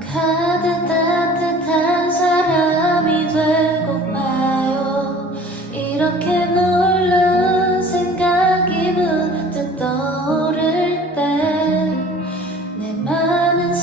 가득 따뜻한 사람이 되고파요. 이렇게 놀라운 생각이 문득 떠오를 때 내 맘은